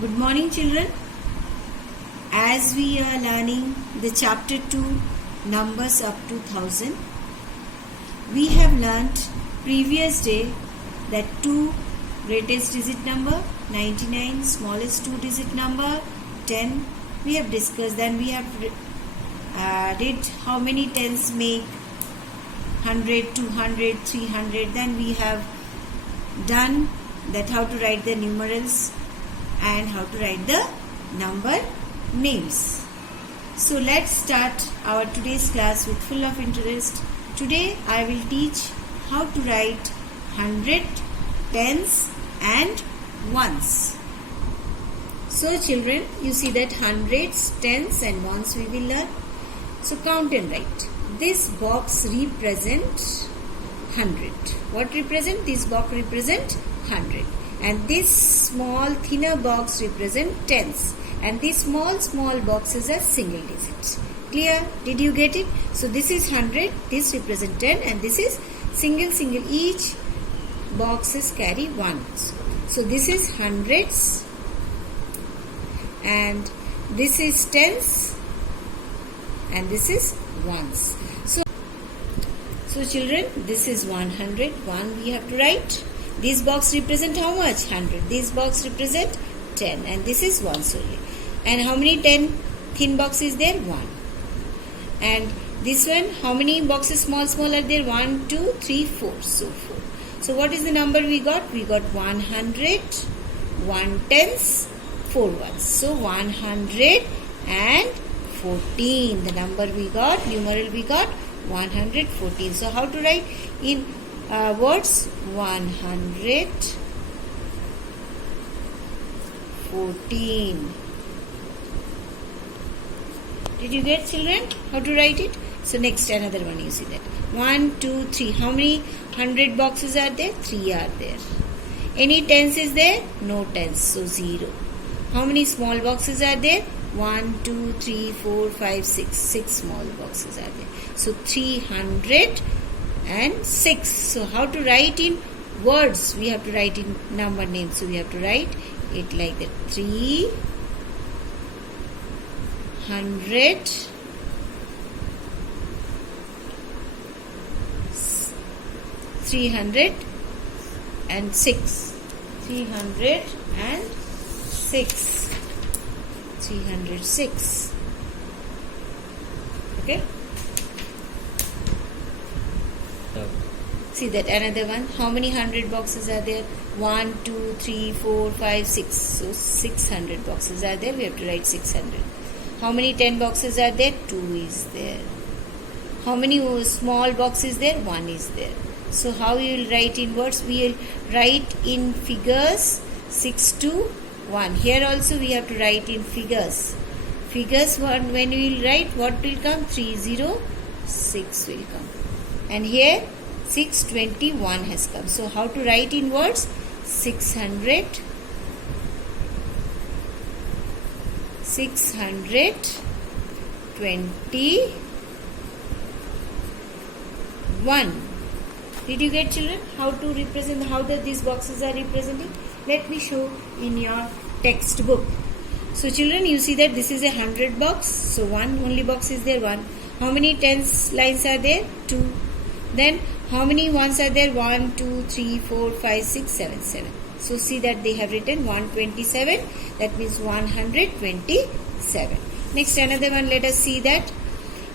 Good morning, children. As we are learning the chapter 2 numbers up to 1000, we have learnt previous day that 2 greatest digit number, 99 smallest 2 digit number, 10 we have discussed. Then we have read how many tens make 100, 200, 300. Then we have done that how to write the numerals and how to write the number names. So let's start our today's class with full of interest. Today I will teach how to write 100, tens and ones. So children, you see that hundreds, tens and ones we will learn. So count and write. This box represents 100. What represent? This box represent 100. And this small thinner box represent tens. And these small boxes are single digits. Clear? Did you get it? So this is 100, this represent 10 and this is single. Each boxes carry ones. So this is hundreds and this is tens and this is ones. So children, this is 100. 1 we have to write. This box represent how much? 100. This box represent 10 and this is ones only. And how many 10 thin boxes there? 1. And this one, how many boxes small are there? 1, 2, 3, 4. So 4. So what is the number we got? We got 100, 1 tens, 4 ones. So 114. The number we got, numeral we got 114. So how to write in words? 114. Did you get, children, how to write it? So next another one, you see that 1, 2, 3. How many 100 boxes are there? 3 are there. Any tens is there? No tens, so 0. How many small boxes are there? 1, 2, 3, 4, 5, 6. 6 small boxes are there. So 306. So how to write in words? We have to write in number name. So we have to write it like that. 300 306 306. Okay. See that another one. How many 100 boxes are there? 1, 2, 3, 4, 5, 6. So 600 boxes are there. We have to write 600. How many 10 boxes are there? 2 is there. How many small boxes there? 1 is there. So how you will write in words? We will write in figures 6 to 1. Here also we have to write in figures. Figures 1, when we will write, what will come? 306 will come. And here 621 has come. So how to write in words? 621. Did you get, children? How to represent, how these boxes are representing? Let me show in your textbook. So children, you see that this is a 100 box. So one only box is there, 1. How many tens lines are there? 2. Then how many ones are there? 1, 2, 3, 4, 5, 6, 7, 7. So see that they have written 127. That means 127. Next another one, let us see that.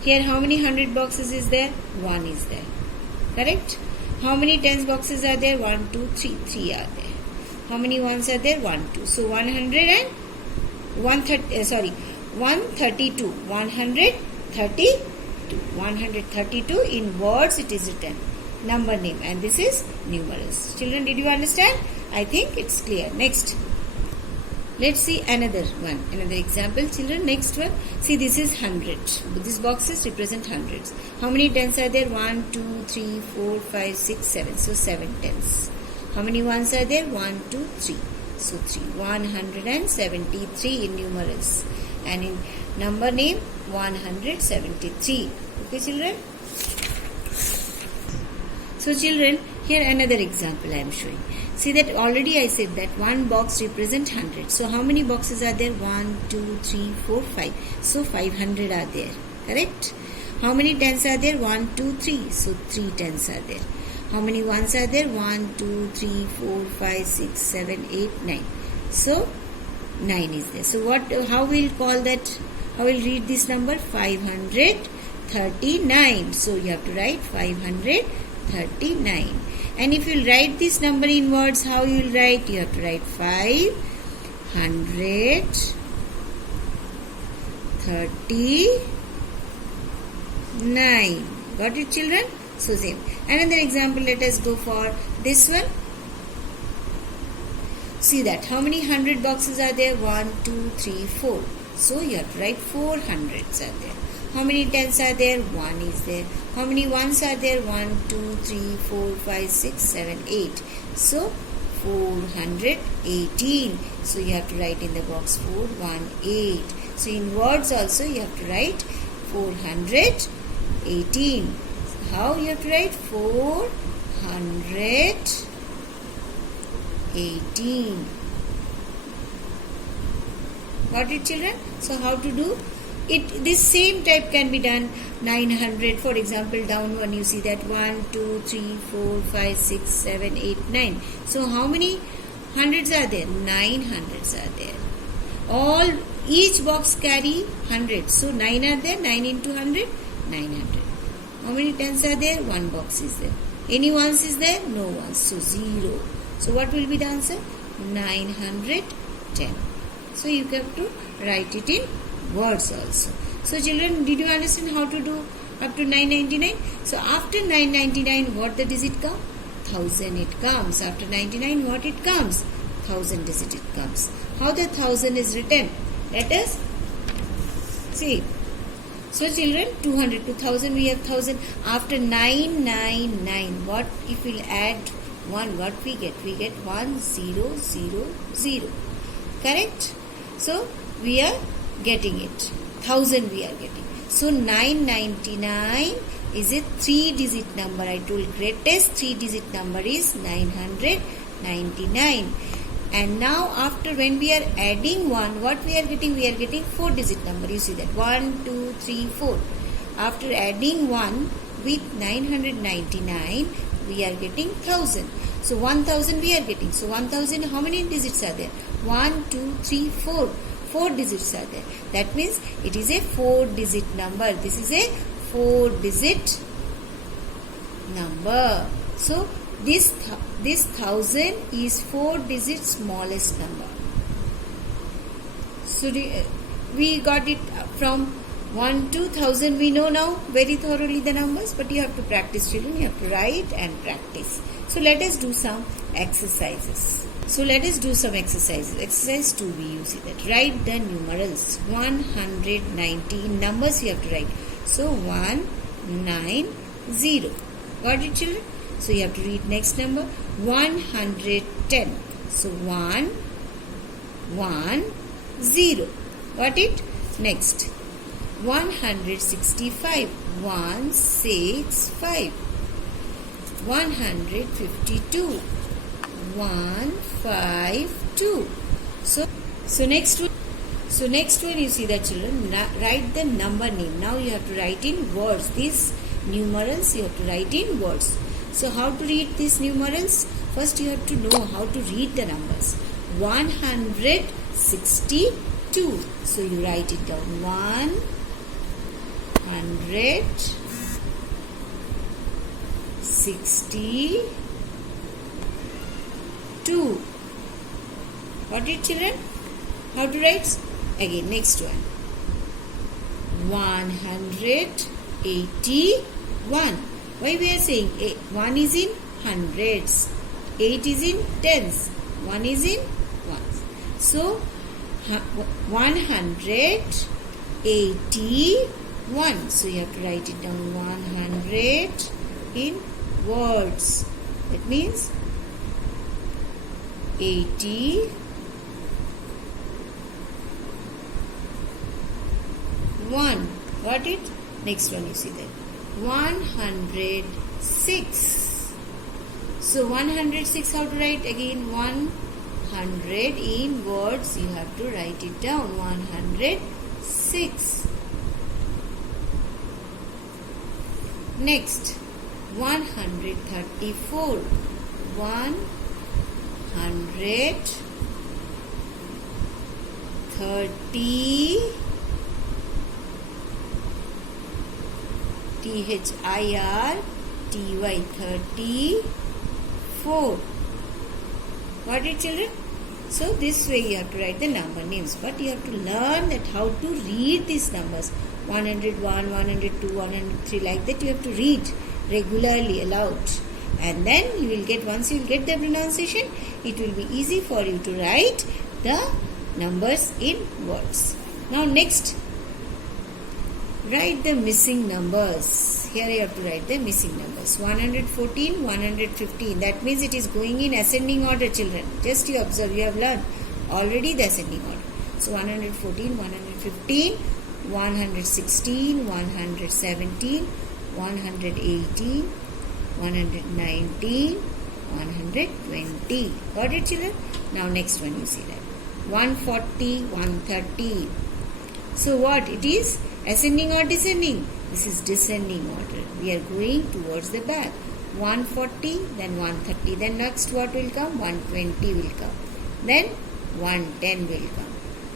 Here how many 100 boxes is there? 1 is there. Correct? How many tens boxes are there? 1, 2, 3. 3 are there. How many ones are there? 1, 2. So 132. 132. 132 in words it is written. Number name, and this is numerals. Children, did you understand? I think it's clear. Next, let's see another one, another example. Children, next one. See, this is 100. These boxes represent hundreds. How many tens are there? 1, 2, 3, 4, 5, 6, 7. So 7 tens. How many ones are there? 1, 2, 3. So 3. 173 in numerals. And in number name, 173. Okay, children? So children, here another example I am showing. See that already I said that one box represents 100. So how many boxes are there? 1, 2, 3, 4, 5. So 500 are there. Correct? How many tens are there? 1, 2, 3. So 3 tens are there. How many ones are there? 1, 2, 3, 4, 5, 6, 7, 8, 9. So 9 is there. So how we'll call that? How we'll read this number? 539. So you have to write 539. And if you write this number in words, how you will write? You have to write 539. Got it, children? So same. Another example, let us go for this one. See that. How many 100 boxes are there? 1, 2, 3, 4. So you have to write 400s are there. How many tens are there? 1 is there. How many ones are there? 1, 2, 3, 4, 5, 6, 7, 8. So 418. So you have to write in the box 418. So in words also you have to write 418. How you have to write? 418. Got it, children? So how to do it? This same type can be done 900. For example, down one you see that 1, 2, 3, 4, 5, 6, 7, 8, 9. So how many hundreds are there? 9 hundreds are there. Each box carry 100. So 9 are there. 9 into 100, 900. How many tens are there? 1 box is there. Any ones is there? No ones. So 0. So what will be the answer? 910. So you have to write it in words also. So children, did you understand how to do up to 999? So after 999, what the digit come? 1000 it comes. After 99, what it comes? 1000 digit it comes. How the 1000 is written? Let us see. So children, 200 to 1000 we have 1000. After 999, what if we'll add 1, what we get? We get 1000. Correct? So we are getting it. 1000 we are getting. So 999 is a 3-digit number. I told greatest 3-digit number is 999. And now after when we are adding 1, what we are getting? We are getting 4-digit number. You see that 1, 2, 3, 4. After adding 1 with 999, we are getting 1000. So 1000 we are getting. So 1000, how many digits are there? 1, 2, 3, 4. 4 digits are there. That means it is a 4-digit number. This is a 4-digit number. So this 1000 is 4-digit smallest number. So we got it from 1 to 1000. We know now very thoroughly the numbers, but you have to practice, children. You have to write and practice. So let us do some exercises. Exercise 2b, you see that. Write the numerals. 190 numbers you have to write. So 190. Got it, children? So you have to read next number. 110. So 110. Got it? Next. 165. 165. 152. 152. So next one you see that, children. Write the number name. Now you have to write in words. These numerals you have to write in words. So how to read these numerals? First you have to know how to read the numbers. 162. So you write it down. 162. Got it, children? How to write? Again, next one. 181. Why we are saying 1 is in hundreds, 8 is in tens, 1 is in ones. So 181. So you have to write it down. 100 in words. That means 81. Got it? Next one you see that. 106. So 106, how to write? Again 100 in words, you have to write it down. 106. Next 134. 130. THIRTY 34. Got it, children? So this way you have to write the number names, but you have to learn that how to read these numbers. 101, 102, 103, like that you have to read regularly aloud. And then you will get, once you will get the pronunciation, it will be easy for you to write the numbers in words. Now next, write the missing numbers. Here you have to write the missing numbers. 114, 115. That means it is going in ascending order, children. Just you observe, you have learned already the ascending order. So 114, 115, 116, 117, 118, 119, 120. Got it, children? Now next one you see that. 140, 130. So what? It is ascending or descending? This is descending order. We are going towards the back. 140, then 130. Then next what will come? 120 will come. Then 110 will come.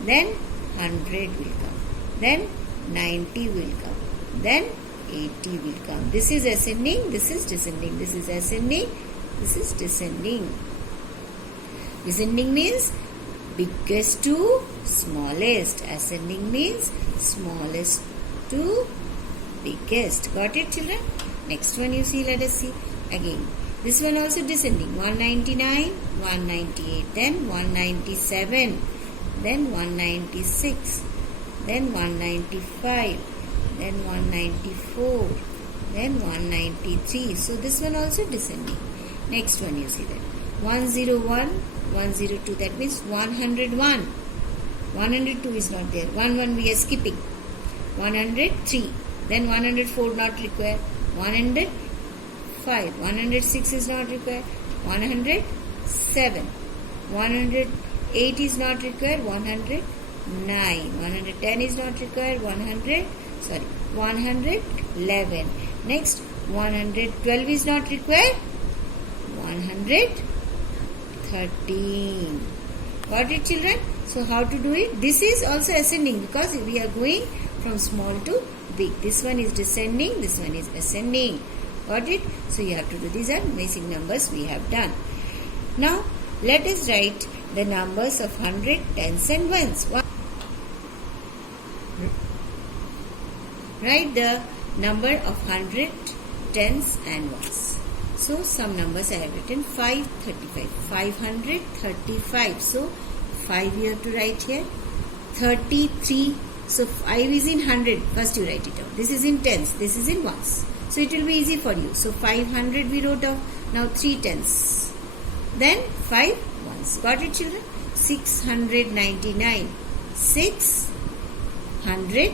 Then 100 will come. Then 90 will come. Then 80 will come. This is ascending, this is descending. This is ascending, this is descending. Descending means biggest to smallest. Ascending means smallest to biggest. Got it, children? Next one you see, let us see. Again, this one also descending. 199, 198, then 197, then 196, then 195, then 194, then 193. So this one also descending. Next one you see that. 101, 102, that means 101. 102 is not there. 1 we are skipping. 103. Then 104 not required. 105. 106 is not required. 107. 108 is not required. 109. 110 is not required. 111. Next 112 is not required. 113. Got it, children? So how to do it? This is also ascending because we are going from small to big. This one is descending, this one is ascending. Got it? So you have to do. These are missing numbers we have done. Now let us write the numbers of 100, tens and ones. Write the number of 100, tens and ones. So some numbers I have written. 535. 535. So 5 you have to write here. 33. So 5 is in 100. First you write it out. This is in tens. This is in ones. So it will be easy for you. So 500 we wrote out. Now 3 tens. Then 5 ones. Got it, children? 699. 600.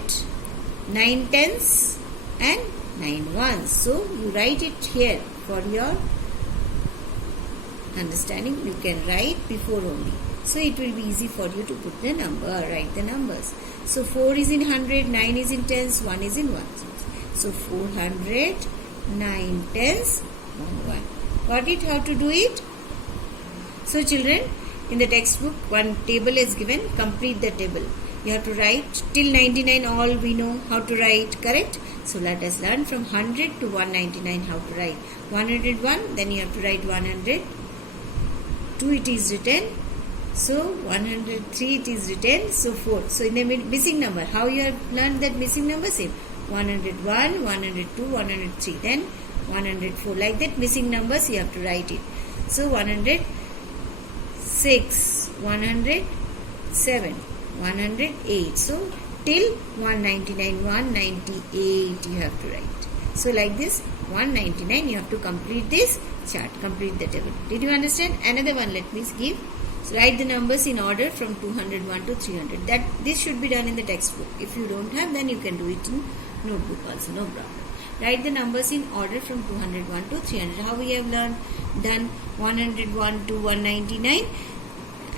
9 tens and 9 ones. So you write it here for your understanding. You can write before only. So it will be easy for you to put the number, write the numbers. So 4 is in 100, 9 is in tens, 1 is in ones. So 400, 9 tens, 1 1. Got it? How to do it? So children, in the textbook, one table is given. Complete the table. You have to write till 99. All we know how to write. Correct? So let us learn from 100 to 199 how to write. 101, then you have to write 100. 2 it is written. So 103 it is written. So 4. So in the missing number, how you have learned that missing number? Same. 101, 102, 103, then 104. Like that missing numbers you have to write it. So 106, 107, 108. So till 199, 198 you have to write. So like this 199 you have to complete this chart, complete the table. Did you understand? Another one let me give. So write the numbers in order from 201 to 300. This should be done in the textbook. If you don't have, then you can do it in notebook also, no problem. write the numbers in order from 201 to 300. How we have learned done 101 to 199.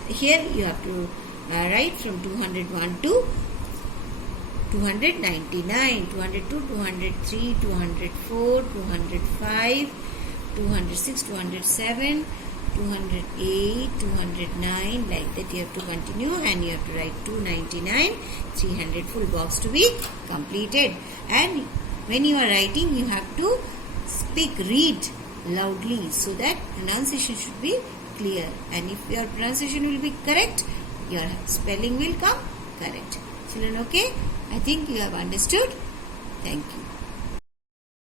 Here you have to write from 201 to 299, 202, 203, 204, 205, 206, 207, 208, 209, like that you have to continue, and you have to write 299, 300 full box to be completed. And when you are writing, you have to read loudly so that pronunciation should be clear. And if your pronunciation will be correct, your spelling will come correct. Children, okay? I think you have understood. Thank you.